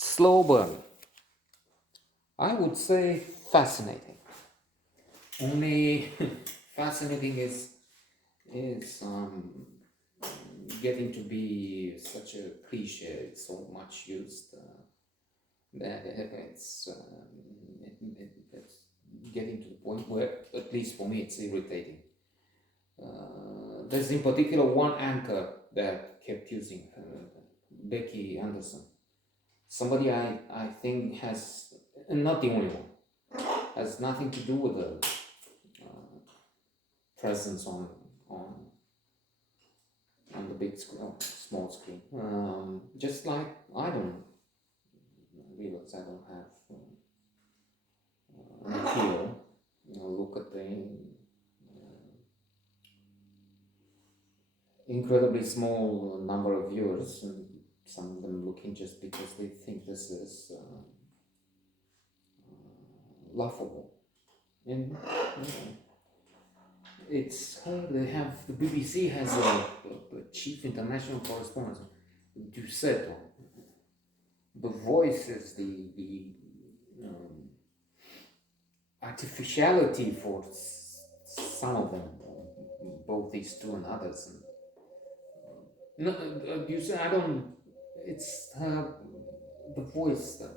Slow burn. I would say fascinating. Only fascinating is getting to be such a cliche. It's so much used that it's getting to the point where, at least for me, it's irritating. There's in particular one anchor that kept using Becky Anderson. Somebody I think has, and not the only one, has nothing to do with the presence on on the big screen, small screen. Just like I don't realize I don't have an appeal. Look at the incredibly small number of viewers, and some of them looking just because they think this is laughable. And it's they have the BBC has a chief international correspondent, Doucet. The voice is the artificiality for some of them, both these two and others. And, no, Doucet, I don't. It's the voice that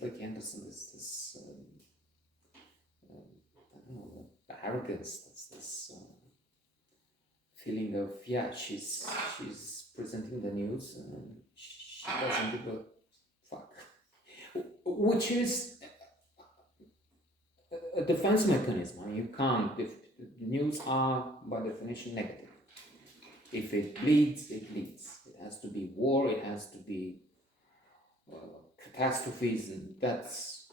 Becky Anderson is this. I don't know, the arrogance. That's this feeling of she's presenting the news and she doesn't give a fuck, which is a defense mechanism. You can't, if news are by definition negative. If it bleeds, it bleeds. It has to be war. It has to be catastrophes, and that's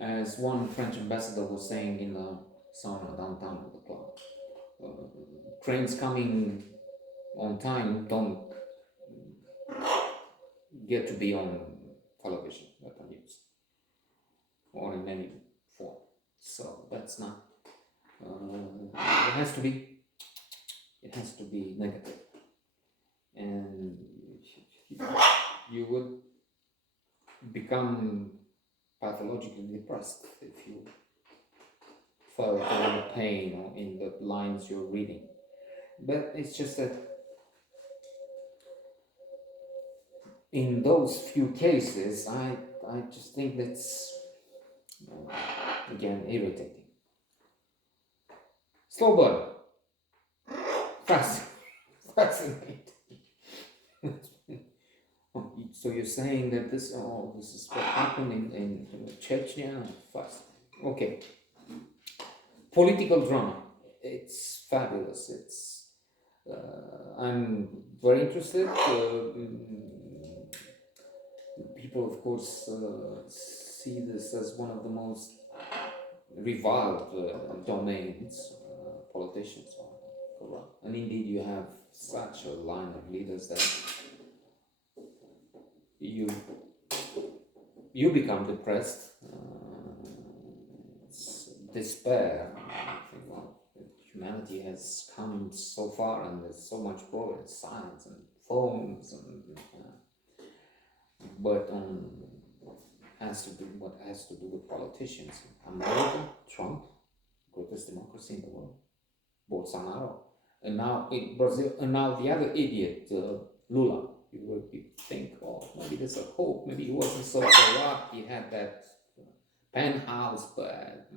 as one French ambassador was saying in a sauna downtown of the club. Trains coming on time don't get to be on television, at the news, or in any form. So that's not. It has to be negative, and you would become pathologically depressed if you felt all the pain in the lines you're reading. But it's just that in those few cases, I just think that's again irritating. Slow burn, fascinating. So you're saying that this is what happened in Chechnya? Okay. Political drama. It's fabulous. It's I'm very interested. People, of course, see this as one of the most reviled domains. Politicians are corrupt, and indeed, you have such a line of leaders that you become depressed. It's despair. Well, humanity has come so far, and there's so much progress, science and phones, and but what has to do with politicians. America, Trump, greatest democracy in the world. Bolsonaro, and now in Brazil, and now the other idiot, Lula. You think, oh, maybe there's a hope. Maybe he wasn't so corrupt. He had that penthouse, but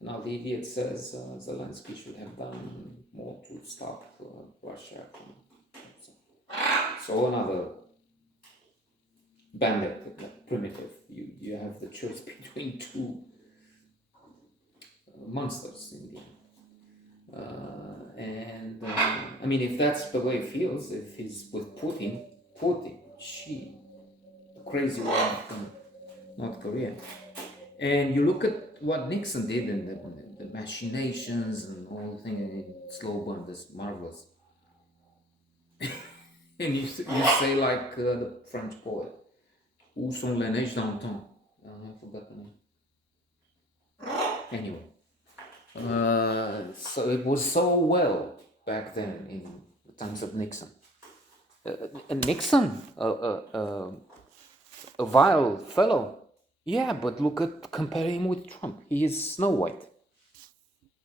now the idiot says Zelensky should have done more to stop Russia. So another bandit, primitive. You have the choice between two monsters in the end. I mean, if that's the way he feels, if he's with Putin, the crazy one from North Korea. And you look at what Nixon did and the machinations and all the thing, and slow burn, this marvelous. And you say like the French poet, Où sont les neiges d'antan? I forgot the name. Anyway. So it was so well back then in the times of Nixon. Nixon, a vile fellow. Yeah, but look at compare him with Trump. He is Snow White.